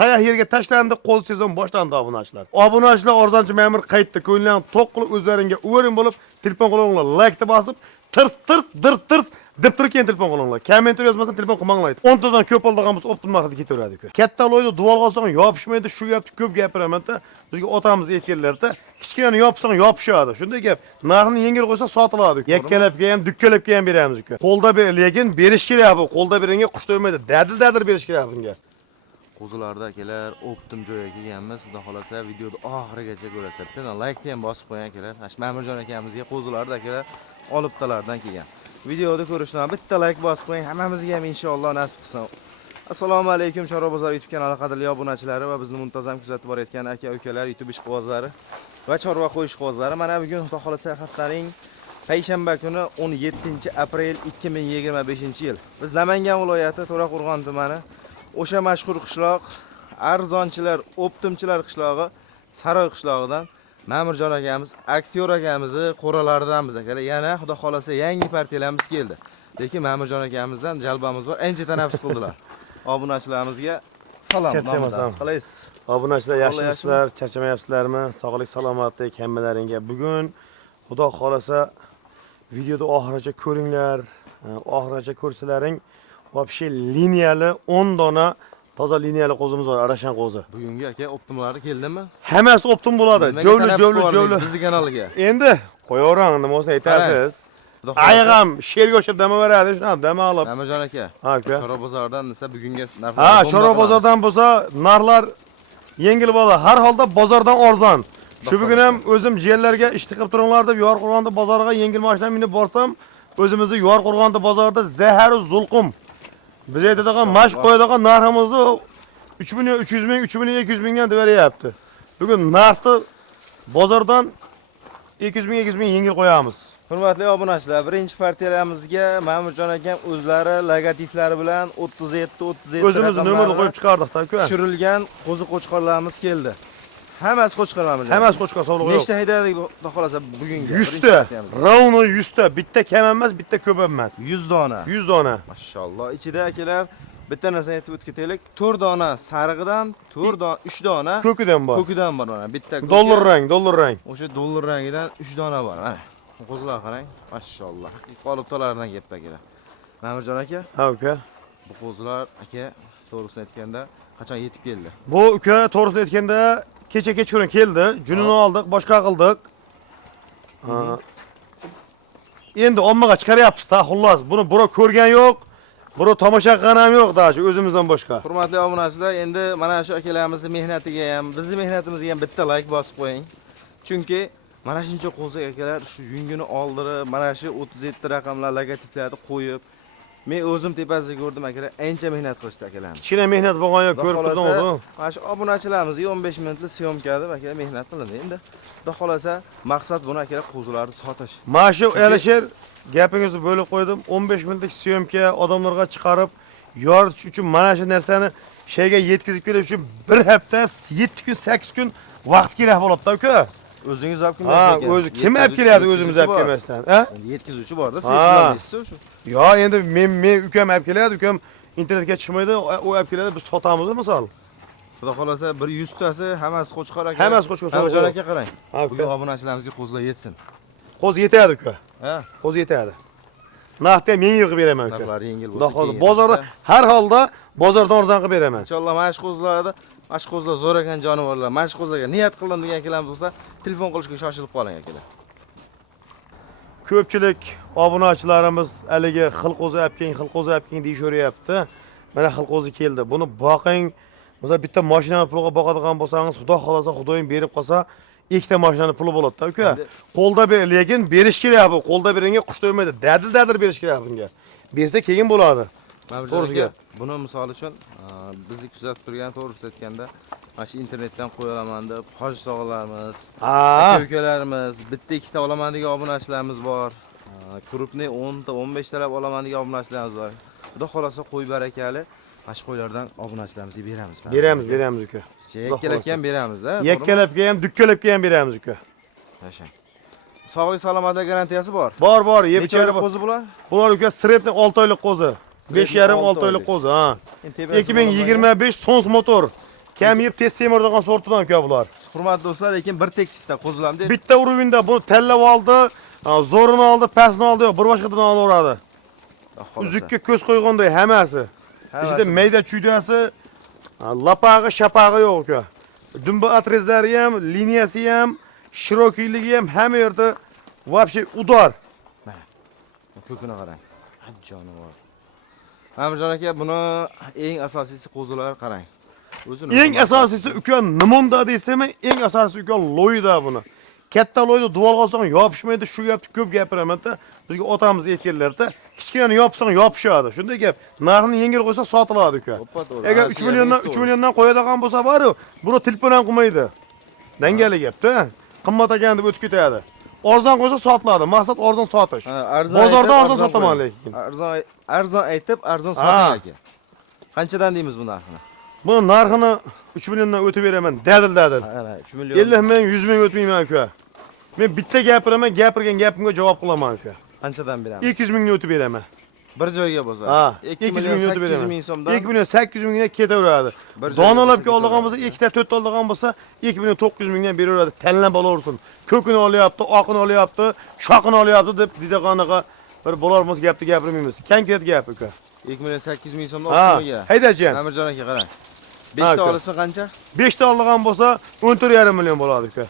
Hayah yerga tashlandi, qo'l sezon boshlandi obunachilar. Obunachilar Orzanchi Ma'mur qaytdi. Ko'ngillarni to'q qilib o'zlaringa o'rin bo'lib, telefon qo'linglar like bosib, tirs deb turgan telefon qo'linglar. Kommentar yozmasan telefon qilmanglar. 10 tadan ko'p oldigan biz optim narxda ketaveradi. Katta loyda duval olsang yopishmaydi, shu gapni ko'p gapiraman-da. Bizga otamiz aytganlar-da, kichkinani yopsang yopishadi. Shunday gap. Narxni yengil qo'ysa sotiladi. Yakkalabga ham, dukkalabga ham beramiz uka. Qo'lda ber, lekin berish kerak bu. Qo'lda beringga qush to'ymaydi. Dadil berish kerak bunga. Qo'zilarda akalar optim joyga kelganmiz. Xudo xolasa videoni oxirigacha ko'rasiz. Bittadan like ham bosib qo'ying akalar. Ma'murjon akamizga qo'zilarda akalar olibtalardan kelgan. Videoni ko'rishdan bitta like bosib qo'ying. Hammamizga ham inshaalloh nasib qilsin. Assalomu alaykum Chorva bozor YouTube kanali qadrli obunachilari va bizni muntazam kuzatib borayotgan aka-ukalar, YouTube ishqibozlari va chorva qo'yish qozlari. Mana bugun Xudo xolasa haftaning payshanba kuni 17-aprel 2025-yil. Biz Namangan viloyati To'raqo'rg'on tumani o'sha mashhur qishloq, arzonchilar, optimchilar qishlog'i, Saroy qishlog'idan Ma'murjon akamiz, aktyor akamizni qo'ralaridanmiz akalar. Yana Xudo xolasa yangi partiyalarimiz keldi. Lekin Ma'murjon akamizdan jalbamiz bor. Ancha tanaffus qildilar. Obunachilarimizga salom. Charchamasam. Qalaysiz? Obunachilar yaxshimisizlar? Charchamayapsizlarmi? Sog'lik, salomatlik hammalaringga. Bugun Xudo xolasa videoda oxirigacha ko'ringlar. Oxirigacha ko'rsalaring, вообще liniyali 10 dona toza liniyali qo'zimiz bor, arashan qo'zi. Bugungi aka optimlari keldimi? Hammasi optim bo'ladi. Jovli. Bizni kanaliga. Endi qo'yavering, nima bo'lsa aytasiz. Ayg'am sherga o'xshab dama beradi, shuna dama olib. Ma'murjon aka. Ha, aka. Chorva bozoridan desa bugungi narxlar. Ha, Chorva bozordan bo'lsa, narxlar yengil bo'ladi. Har holda bozordan arzon. Shu bugun ham o'zim jiyanlarga ishti qilib turinglar deb Yorqo'rg'onda bozoriga yengil mashinani minib borsam, o'zimizni Yorqo'rg'onda bozorida zaharu zulqum. Biz aytadigan mash qo'yadigan narximizni 3300 ming, 3200 mingdan beryapti. Bugun narxni bozordan 200 ming, 200 ming yengil qo'yamiz. Hurmatli obunachilar, birinchi partiyalamizga Ma'murjon akam o'zlari logotiflari bilan 37 o'zimiz nomerni qo'yib chiqardik-da, aka. Tushirilgan qo'zi qo'chqorlarimiz keldi. Hammasi qo'chqorlarimiz. Hammasi qo'chqor sog'liq. Nechta haydadik xudo xolasa bugunga? 100 ta. Ravno 100 ta. Bitta kam emas, bitta ko'p emas. 100 dona. 100 dona. Mashalloh. Ichida akalar bitta narsani aytib o'tib ketaylik. 4 dona sarig'idan, 3 dona ko'kidan bor. Ko'kidan bor mana. Bitta dollar rang. O'sha dollar rangidan 3 dona bor. Mana. Qo'zlar qarang. Mashalloh. Haqiqiy olibtalardan gap akalar. Ma'murjon aka? Ha, uka. Bu qo'zlar aka to'g'risini aytganda qachon yetib keldi? Bu uka to'g'risini aytganda kechqurun keldi. Junini oldik, boshqa qildik. Endi ommaga chiqaryapmiz-da, xullas. Buni birov ko'rgan yo'q. Buni tomosha qilgan ham yo'q dachi o'zimizdan boshqa. Hurmatli obunachilar, endi mana shu akalarimizning mehnatiga ham, bizning mehnatimizga ham bitta like bosib qo'ying. Chunki mana shuncha qo'zi akalar shu yungini oldirib, mana shu 37 raqamlar logotiplarni qo'yib, men o'zim tepasida ko'rdim akalar, ancha mehnat qilishdi akalar. Kichkina mehnat bo'lgan yo'q, ko'rib turdim. Mana shu obunachilarimiz 15 minutli syomkada akalar mehnat qiladi. Endi xudo xolasa maqsad buni akalar qo'zilarni sotish. Mana shu Alisher gapingizni bo'lib qo'ydim. 15 minutlik syomka odamlarga chiqarib yoritish uchun mana shu narsani shayga yetkazib berish uchun bir hafta 7 kun, 8 kun vaqt kerak bo'ladi-da, uka. O'zingiz olib kelmaysiz. Ha, o'zi kim olib keladi o'zimiz olib kelmasdan, ha? Endi yetkazuvchi borda, siz olasiz shu. Yo, endi men ukam olib keladi, ukam internetga chiqmaydi, u olib keladi, biz sotamiz misol. Xudo xolasa 100 tasi hammasi qo'chqor aka. Hammasi qo'chqor. Ma'murjon aka qarang. Ha, bugun obunachilarimizga qo'zlar yetsin. Qo'z yetadi, uka. Ha, qo'z yetadi. Narxni ham yengil qilib beraman, uka. narxlar yengil bo'lsa. Xudo xolasa bozorda har holda bozordan arzon qilib beraman. Inshaalloh mana shu qo'zlarda Mashq qo'zlar zo'r ekan jonivorlar. Mashq qo'zlarga niyat qildim degan akalarimiz bo'lsa, telefon qilishga shoshilib qoling akalar. Ko'pchilik obunachilarimiz haligi xil qo'zi olib keling deyishoryapti. Mana xil qo'zi keldi. Buni boqing. Mesela bitta mashinani pulga boqadigan bo'lsangiz, Xudo xolasa, Xudoyim berib qolsa, ikkita mashinani puli bo'ladi-da, uka. Qo'lda lekin berish kerak bu. Qo'lda beringga qush to'ymaydi. Dadil berish kerak bunga. Bersa keyin bo'ladi. To'g'riga. Buni misol uchun bizni kuzatib turgan to'g'risini aytganda, mana shu internetdan qo'ya olaman deb hoji sog'larimiz, aka-ukalarimiz, bitta ikkita olaman degan obunachilarimiz bor. Krupni 10 ta, 15 talab olaman degan obunachilarimiz bor. Xudo xolasa qo'y barakali, mana shu qo'ylardan obunachilarimizga beramiz. Beramiz uka. Yakkalabga ham beramiz-da. Yakkalabga ham, dukkalabga ham beramiz uka. Yashang. Sog'lik salomatlik garantiyasi bor. Bor, yeb ichari qo'zi bular? Bular uka sredni 6 oylik qo'zi. 5,5-6 oylik qo'zi, ha. 2025 Sons motor. Kam yeb tez semiradigan sortidan uka bular. Hurmatli do'stlar, lekin bir tekisda qo'zilam deb. Bitta uruvinda buni tallab oldi, zo'rini oldi, pastni oldi, yo'q bir boshqadan olaveradi. Uzukka ko'z qo'yganday hammasi. Ichida mayda chuydasi, lapag'i, shapag'i yo'q uka. Dumba atrezlari ham, liniyasi ham, shirokiyligi ham hamma yerda вообще udor. Ko'kini qarang. Jonivor. Amirjon aka, buni eng asosiysi qo'zilar qarang. Eng asosiysi uka nimunda deysam, eng asosiysi uka loyda buni. Katta loyda duvalga olsang yopishmaydi, shu gapni ko'p gapiraman-da. Bizga otamiz aytganlar-da, kichkinani yopsang yopishadi. Shunday gap. Narxini yengil qo'ysa sotiladi uka. Agar 3 milliondan qo'yadigan bo'lsa, bari buni telefon ham qilmaydi. Dangali gap-da. Qimmat ekan deb o'tib ketadi. Arzon qo'ysa sotiladi. Maqsad arzon sotish. Bozorda arzon sotaman lekin. Arzon aytib, arzon sotaman aka. Qanchadan deymiz bu narxini? Buni narxini 3 milliondan o'tib beraman. Dadil. 3 million. 50 ming, 100 ming o'tmayman uka. Men bitta gapiraman, gapirgan gapimga javob qilaman uka. Qanchadan beramiz? 200 mingni o'tib beraman. Bir joyga bo'lsa. 200 mingni o'tib beraman. 800 ming so'mdan. 2 million 800 mingga ketaveradi. Donalabga olgan bo'lsa, 2 ta 4 ta olgan bo'lsa, 2 million 900 mingdan beraveradi. Tanlab olaversin. Ko'kini olyapti, oqini olyapti, shoqini olyapti deb didaqanaqa bir bo'larmiz gapni gapirmaymiz. Konkret gap uka. 2 million 800 ming so'mdan oltimiga. Haydachiyan. Amirjon aka qarang. 5 ta olsa qancha? 5 ta olgan bo'lsa 14,5 million bo'ladi uka.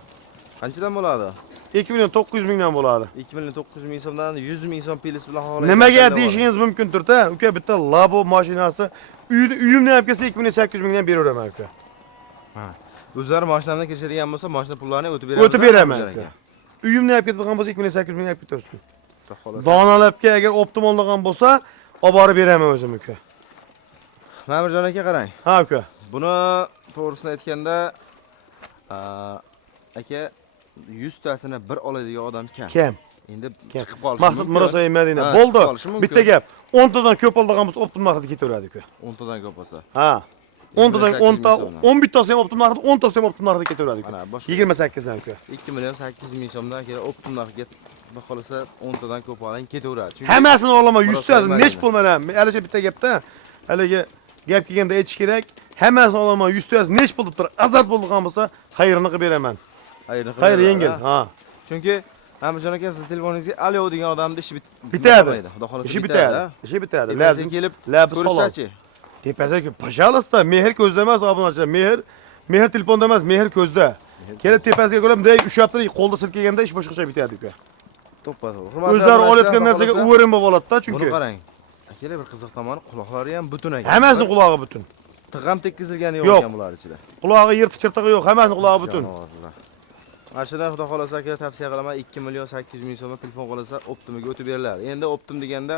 Qanchadan bo'ladi? 2 million 900 mingdan bo'ladi. 2 million 900 ming so'mdan 100 ming so'm plis bilan xohlayman. Nimaga deyishingiz mumkindir-da? Uka bitta Labo mashinasi uyimni olib kelsa 2 million 800 mingdan beraveraman uka. O'zlari mashinamdan kirishadigan bo'lsa, mashina pullarini o'tib beraman. O'tib beraman uka. Uyimni olib ketadigan bo'lsa 2 million 800 mingdan olib ketarsiz. Donalabga agar optimaldagan bo'lsa, olib borib beraman o'zim uka. Amirjon aka qarang. Ha uka. Buni to'g'risini aytganda aka 100 tasini bir oladigan odam kam. Kam. Endi chiqib qolishi. Maqsad Mirosay Madina. Bo'ldi. Bitta gap. 10 tadan ko'p oladigan bo'lsa, optim narxda ketaveradi uka. 10 tadan ko'p bo'lsa. Ha. 10 tadan 10 ta 11 tasi ham optim narxda, 10 tasi ham optim narxda ketaveradi uka. 28 dan uka. 2 million 800 ming so'mdan keyin optim narxga qolsa 10 tadan ko'p oling ketaveradi. Hammasini olaman 100 tasi nech pul mana? Halicha bitta gapda, haligi gap kelganda aytish kerak. Hammasini olaman 100 tasi nech pul deb tur. Azart bo'lgan bo'lsa, xayrini qilib beraman. Xayr yengil. Ha. Chunki Amirjon aka siz telefoningizga alo degan odamning ishi bitadi. Xudo xolasa Ishi bitadi. Ishi bitadi. Lazim kelib ko'rsachi. Tepasiga pожалуйста, mehr ko'zda emas obunachilar. Mehr telefonda emas, mehr ko'zda. Kelib tepasiga ko'rib, bunday ushlab turib, qo'lda silkaganda ish boshqacha bitadi uka. To'ppa-to'g'ri. O'zlari olayotgan narsaga o'rin bo'lib oladi-da, chunki. Buni qarang. Akalar bir qiziq tomoni quloqlari ham butun ekan. Hammasini qulog'i butun. Tig'am tekkizilgani yo'q ekan bular ichida. Qulog'i yirtiq-chirtig'i yo'q, hammasini qulog'i butun. Mashinada xudo xolasa aka tavsiya qilaman 2 million 800 ming so'm telefon qolsa optimiga o'tib beriladi. Endi optim deganda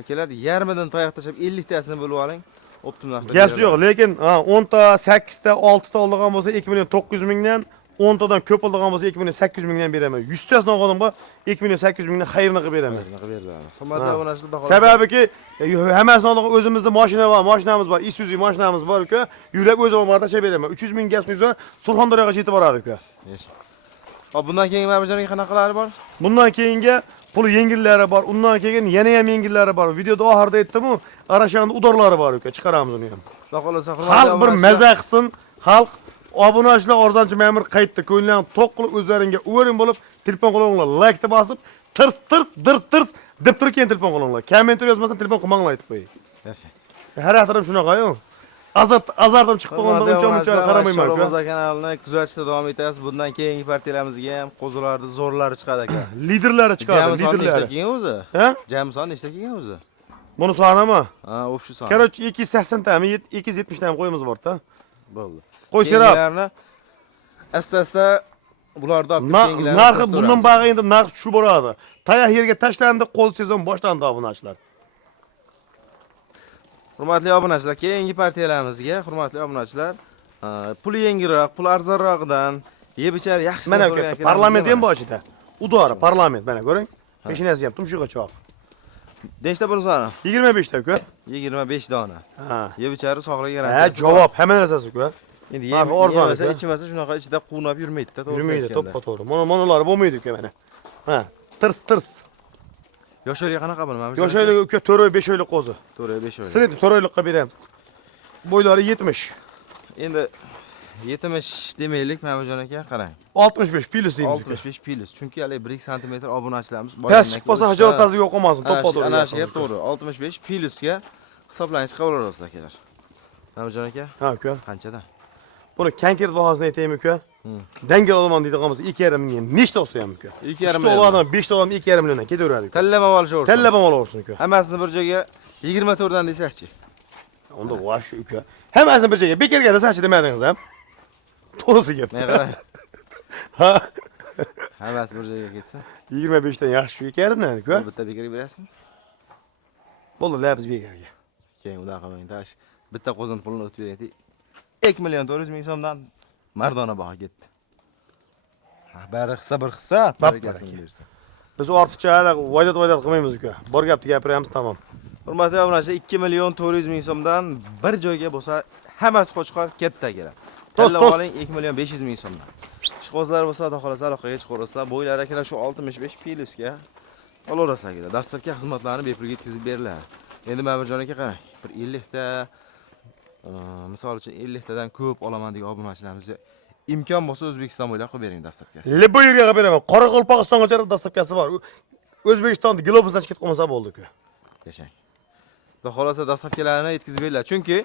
akalar yarmidan tayoq tashab 50 tasini bo'lib oling. Optim narxda. Gap yo'q, lekin 10 ta, 8 ta, 6 ta olgan bo'lsa 2 million 900 mingdan, 10 tadan ko'p olgan bo'lsa 2 million 800 mingdan beraman. 100 tasini olganimga 2 million 800 mingdan xayrini qilib beraman. Qimmatli obunachilar Sababiki hammasini olgan o'zimizda mashina bor, mashinamiz bor, Isuzu mashinamiz bor uka. Yurib o'zim martacha beraman. 300 ming gaz quysa Surxondaryoga yetib boradi uka. Hop, bundan keyin Amirjonga qanaqalari bor? Bundan keyinga pul yengillari bor. Undan keyin yana ham yengillari bor. Videoda oxirida aytdim-ku, arashanda udorlari bor uka. Chiqaramiz uni ham. Xudo xolasa Xalq bir maza qilsin. Xalq obunachilar arzonchi ma'mur qaytdi. Ko'ngilni to'q qilib o'zlaringa o'rin bo'lib, telefon qo'linglar like deb bosib, tirs deb turib keyin telefon qo'linglar. Kommentar yozmasan telefon qilmanglar aytib qo'y. Har ahtirim shunaqa-yu. Azartim chiqib qolganda uncha qaramayman uka. Roza kanalini kuzatishda davom etasiz. Bundan keyingi partiyalamizga ham qo'zilarning zo'rlari chiqadi aka. Liderlari chiqadi, liderlari. Nechta kelgan o'zi? Ha? Jami son nechta kelgan o'zi? Buni sonimi? Ha, o'sha son. Короче, 280 tami, 270 tami qo'yimiz bor-da. Bo'ldi. Qo'y serap. Asta-asta bularda narxi bundan bag'i endi narx tushib boradi. Tayoq yerga tashlandi, qo'l sezon boshlandi obunachilar. Hurmatli obunachilar, keyingi partiyalarimizga, hurmatli obunachilar, pul yengilroq, pul arzonroqdan yeb ichar yaxshi mana parlament ham bor ichida. Udora parlament, mana ko'ring. Peshinasi ham tumshug'ichoq. Nechta buni soni? 25 ta uka. 25 dona. Ha. Yeb ichari sog'liq Ha, garantiyasi. javob, hamma narsasi uka. Endi yeb arzonlasa, ichmasa shunaqa ichida quvnab yurmaydi-da, to'g'ri. Yurmaydi, to'ppa-to'g'ri. Monolar bo'lmaydi uka mana. Ha, tirs. Yoshlarga qanaqa bo'laman? Yoshaylik uka 4 oy 5 oylik qo'zi. 4 oy 5 oy. Sred 4 oylikqa beramiz. Bo'ylari 70. Endi 70 demaylik Ma'murjon aka, qarang. 65 plus deymiz. 65 plus. Chunki hali 1 sm obunachilarimiz bor. Past chiqmasa hajarot paziga o'qimasin, to'ppa to'g'ri. Ana shu to'g'ri. 65 plusga hisoblanib chiqaverasiz akalar. Ma'murjon aka? Ha, uka. Qanchadan? Buni konkret bahosini aytaymi uka? Dangal olaman deydiganimiz 2,5 mingga nechta olsa ham uka? 2,5 million. Oladi, 5 ta oladi 2,5 milliondan ketaveradi. Tallab olishaversin. Tallab olaversin uka. Hammasini bir joyga 24 dan desakchi. Unda vosh uka. Hammasini bir joyga bekarga desachi demadingiz ham? To'g'risi gap. Men qarang. Ha, Hammasi bir joyga ketsa, 25 dan yaxshi ekanmi uka? bitta bekarga berasizmi? Bo'ldi, labz bekarga. Keyin unaqa qilmang, tash. Bitta qo'zini pulini o'tib beraylik. 2 million 400 ming so'mdan mardona baho ketdi. Ha, bari hissa bir hissa, barakasini bersin. Biz ortiqcha hali vaydat qilmaymiz uka. Bor gapni gapiramiz, tamom. Hurmatli obunachilar, 2 million 400 ming so'mdan bir joyga bo'lsa, hammasi qo'chqor ketdi akalar. Tallab oling 2 million 500 ming so'mdan. Ishqozlar bo'lsa, xudo xolasa aloqaga chiqaverasizlar. Bo'ylar akalar shu 65 plusga olaverasizlar akalar. Dastlabki xizmatlarni bepul yetkazib beriladi. Endi Ma'murjon aka qarang, bir 50 ta misol uchun 50 tadan ko'p olaman degan obunachilarimizga imkon bo'lsa O'zbekiston bo'ylab qilib bering dastlabkasi. Libo yerga qilib beraman. Qoraqalpog'istongacha dastlabkasi bor. O'zbekistonda globusdan chiqib qolmasa bo'ldi uka. Yashang. Xudo xolasa dastlabkilarini yetkazib beringlar. Chunki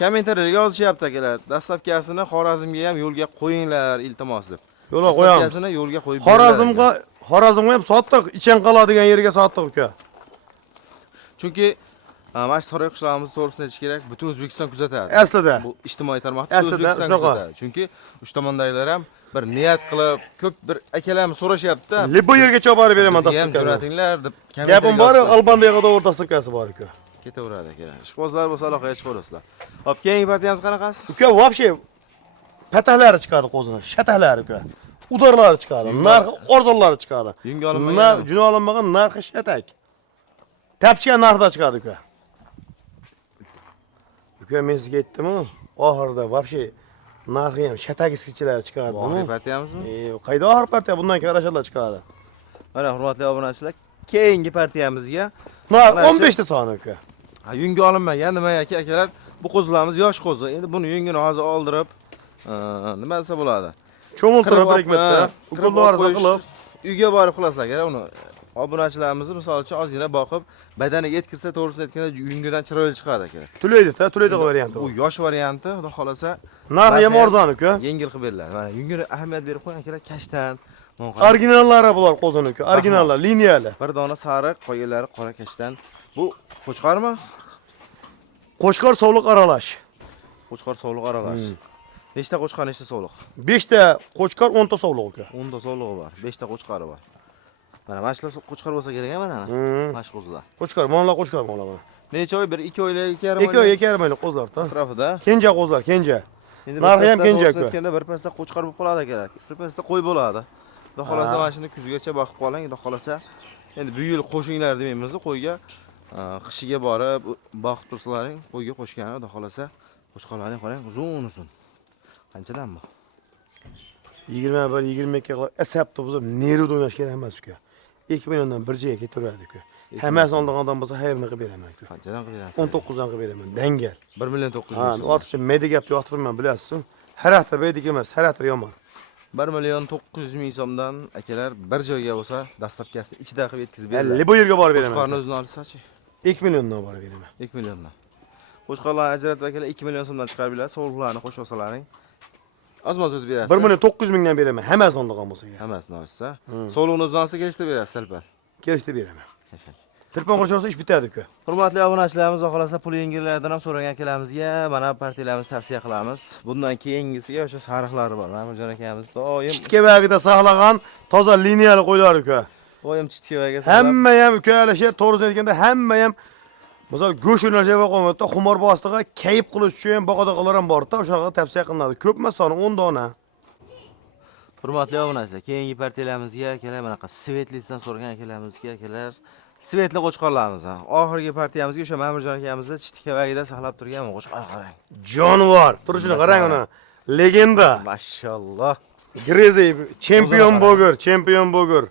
kommentariylarga yozishyapti akalar. Dastlabkasini Xorazmga ham yo'lga qo'yinglar iltimos deb. Yo'lga qo'yamiz. Dastlabkasini yo'lga qo'yib beringlar. Xorazmga ham sotdik, ichan qoladigan yerga sotdik uka. Chunki mana shu saroy qishloqimiz to'g'risini aytish kerak, butun O'zbekiston kuzatadi. Aslida. Bu ijtimoiy tarmoqda Aslida O'zbekiston shunaqa. kuzatadi. Chunki uch tomondagilar ham bir niyat qilib, ko'p bir akalarimiz so'rashyapti. Libo yerga cho'parib beraman Bizga ham dastlabkasi. jo'natinglar deb Gapim bor, Albandiyada o'rta dastlabkasi bor uka. ketaveradi akalar. Ishqozlar bo'lsa aloqaga chiqaverasizlar. Hop, keyingi partiyamiz qanaqasi? Uka, вообще patahlari chiqadi qo'zini, shatahlari uka. Udarlari chiqadi, narxi arzonlari chiqadi. Yunga olinmagan. Juni olinmagan narxi shatak. Tapchigan narxda chiqadi uka. Uka, men sizga aytdim-ku, oxirida вообще narxi ham shatak iskichilar chiqadi. Oxirgi partiyamizmi? Qayda oxir partiya? Bundan keyin rashalar chiqadi. Mana hurmatli obunachilar, keyingi partiyamizga Narx 15 ta soni uka. yunga olinmagan nima akalar, bu qo'zlarimiz yosh qo'zi. Endi buni yungini hozir oldirib, nima desa bo'ladi? Cho'miltirib bir ekmetda, ukullar qilib uyga borib qilasizlar kerak uni. Obunachilarimizni misol uchun ozgina boqib, badaniga yetkazsa, to'g'risini aytganda yungidan chiroyli chiqadi akalar. To'laydi-da, to'laydi varianti. U yosh varianti, xudo xolasa, narxi ham arzon uka. yengil qilib beriladi. Mana yungiga ahamiyat berib qo'ying akalar, kashtan, Originallari bular qo'zini uka, originallar, liniyali. bir dona sariq, qolganlari qora kashtan. Bu qo'chqormi? Qo'chqor sovliq aralash. Qo'chqor sovliq aralash. Nechta qo'chqor, nechta sovliq? 5 ta qo'chqor, 10 ta sovliq uka. 10 ta sovlig'i bor, 5 ta qo'chqori bor. Mana mashlar qo'chqor bo'lsa kerak mana. Mash qo'zlar. Qo'chqor, mo'nlar qo'chqor mo'lar. Necha oy? 2 oylik, 2,5 oylik. 2 oy, 2,5 oylik qo'zlar-da. Atrofida. Kenja qo'zlar, kenja. Endi narxi ham kenja uka. Aytganda bir pasda qo'chqor bo'lib qoladi akalar. Bir pasda qo'y bo'ladi. Xudo xolasa mana shuni kuzgacha boqib qoling. Xudo xolasa endi bu yil qo'shinglar demaymiz, qo'yga qishiga borib boqib tursalaring, qo'yga qo'shgani xudo xolasa qo'chqorlarning qarang uzun. Qanchadan bu? 21, 22 qilib asabni buzib, nerud o'ynash kerak emas uka. 2 milliondan bir joyga ketaveradi uka. Hammasini oldigandan bo'lsa xayrini qilib beraman uka. Qanchadan qilib berasiz? 19 dan qilib beraman. Dangal. 1 million 900 Ha, ming. ortiqcha medi gapni yoqtirmayman, bilasiz-ku. Xarakter beydik emas, xarakter yomon. 1 million 900 ming so'mdan akalar bir joyga bo'lsa, dastlabkasini ichida qilib yetkazib beriladi. Libo yerga borib beraman. Qo'chqorni o'zini olsa-chi? 2 milliondan borib beraman. 2 milliondan. Qo'chqorlarni ajratib akalar 2 million so'mdan chiqarib beradi. Sovg'larni qo'shib olsalaring ozmoz o'tib berasiz. 1 million 900 mingdan beraman. Hammasini oldigan bo'lsa. Hammasini olsa, sovg'ini o'zini olsa kelishda berasiz salpal. Kelishdi beraman. Telefon qilish olsa ish bitadi uka. Hurmatli obunachilarimiz, xohlasa pul yengillardan ham so'ragan akalarimizga mana partiyalarimizni tavsiya qilamiz. Bundan keyingisiga o'sha sariqlari bor. Ma'murjon akamiz doim Chitkevagida saqlagan toza liniyali qo'ylar uka. doim chitkevaga Hamma ham uka alashar, to'g'risini aytganda hamma ham misol go'sht o'rnashga qo'ymoqda xumor bostiga kayib qilish uchun boqadaqalar ham bor-da, o'shaga tavsiya qilinadi. Ko'p emas soni 10 dona. Hurmatli obunachilar, keyingi partiyalamizga akalar mana Svetlisdan so'ragan akalarimizga akalar Svetli qo'chqorlarimiz. Oxirgi partiyamizga o'sha Ma'murjon akamizni chitkevagiga saqlab turgan qo'chqor qarang. Jonivor, turishini qarang uni. Legenda. Mashalloh. Grezi chempion bo'g'ir, chempion bo'g'ir.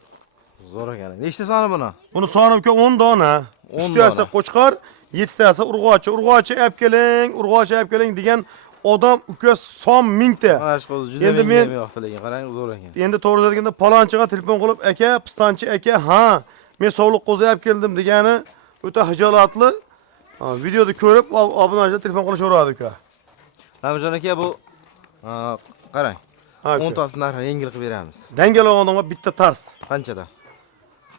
Zo'r ekan. Nechta soni buni? Buni soni uka 10 dona. 10 3tasi qo'chqor, 7tasi urg'ochi. Urg'ochi olib keling, urg'ochi olib keling degan odam uka son mingta. Mana shu qo'zi juda Endi menga men- ham yoqdi, lekin qarang, zo'r ekan. Endi to'g'ri aytganda palonchiga telefon qilib, aka, pistanchi aka, ha, men sovliq qo'zi olib keldim degani o'ta hijolatli. Videoda ko'rib, obunachilar telefon qilishaveradi uka. Ma'murjon aka, bu qarang. Ha, 10 uka. tasini narxini yengil qilib beramiz. Dangal odamga bitta tars Qanchadan?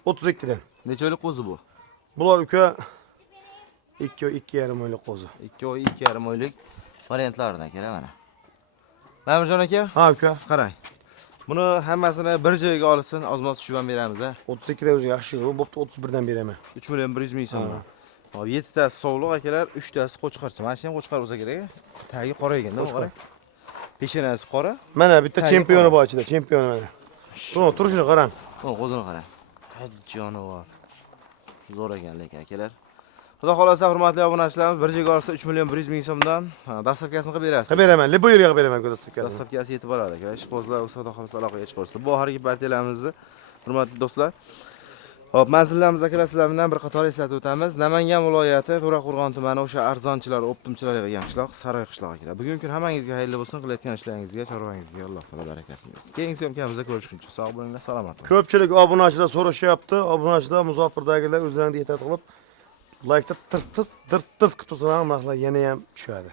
32 dan. Necha oylik qo'zi bu? Bular uka 2.5 oylik qo'zi. 2 oy, 2,5 oylik variantlaridan kelar mana. Ma'murjon aka, Ha uka, qarang. Buni hammasini bir joyga olsin, ozmoz tushib ham beramiz a. 32 dan o'zi yaxshi, bo'pti 31 dan beraman. 3 million 100 ming so'm. Hop, 7 tasi sovliq akalar, 3 tasi qo'chqarcha. Mana shu ham qo'chqar bo'lsa kerak. Tagi qora ekanda, bu qarang. Peshonasi qora. Mana bitta Ha, chempioni yuqori. bor ichida, chempioni mana. To'g'ri, turishini qarang. Mana qo'zini qarang. Jonivor. Zo'r ekan lekin akalar. Xudo xolasa hurmatli obunachilarimiz, bir joyga olsa 3 million 100 ming so'mdan dastavkasini qilib berasiz. Qilib beraman, libo yerga qilib beraman ko'rsatib. Dastavkasi yetib boradi akalar. Ish qo'zlar bo'lsa xudo xolasa aloqaga chiqib qolsa. Bu oxirgi partiyalarimizni hurmatli do'stlar. Hop, manzillarimiz akalar sizlar bilan bir qator eslatib o'tamiz. Namangan viloyati To'raqo'rg'on tumani o'sha arzonchilar, optimchilar yig'ilgan qishloq, Saroy qishlog'i akalar. Bugungi kun hammangizga xayrli bo'lsin, qilayotgan ishlaringizga, chorvangizga Alloh taolo barakasini bersin. Keyingi syomkamizda ko'rishguncha sog' bo'linglar, salomat bo'ling. Ko'pchilik obunachilar so'rashyapti. Obunachilar Muzofirdagilar o'zlarini yetakib, laykda tirs qilib tursa ham maqlar yana ham tushadi.